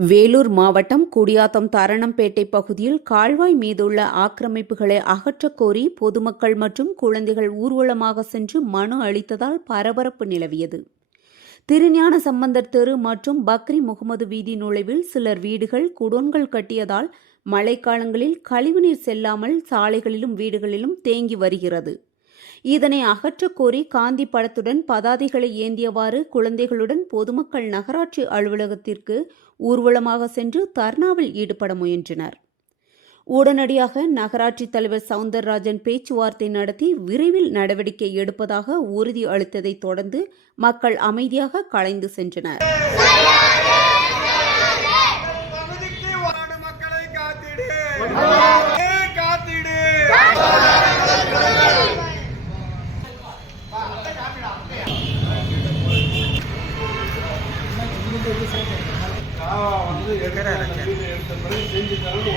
வேலூர் மாவட்டம் குடியாத்தம் தரணம்பேட்டை பகுதியில் கால்வாய் மீதுள்ள ஆக்கிரமிப்புகளை அகற்றக் கோரி பொதுமக்கள் மற்றும் குழந்தைகள் ஊர்வலமாக சென்று மனு அளித்ததால் பரபரப்பு நிலவியது. திருஞான சம்பந்தர் தெரு மற்றும் பக்ரி முகமது வீதி நுழைவில் சிலர் வீடுகள் குடோன்கள் கட்டியதால் மழைக்காலங்களில் கழிவுநீர் செல்லாமல் சாலைகளிலும் வீடுகளிலும் தேங்கி வருகிறது. இதனை அகற்றக் கோரி காந்தி படத்துடன் பதாதைகளை ஏந்தியவாறு குழந்தைகளுடன் பொதுமக்கள் நகராட்சி அலுவலகத்திற்கு ஊர்வலமாக சென்று தர்ணாவில் ஈடுபட முயன்றனர். உடனடியாக நகராட்சி தலைவர் சவுந்தரராஜன் பேச்சுவார்த்தை நடத்தி விரைவில் நடவடிக்கை எடுப்பதாக உறுதி அளித்ததைத் தொடர்ந்து மக்கள் அமைதியாக கலைந்து சென்றனர். வந்து எடுத்த பிறகு செஞ்சு தரேன்னு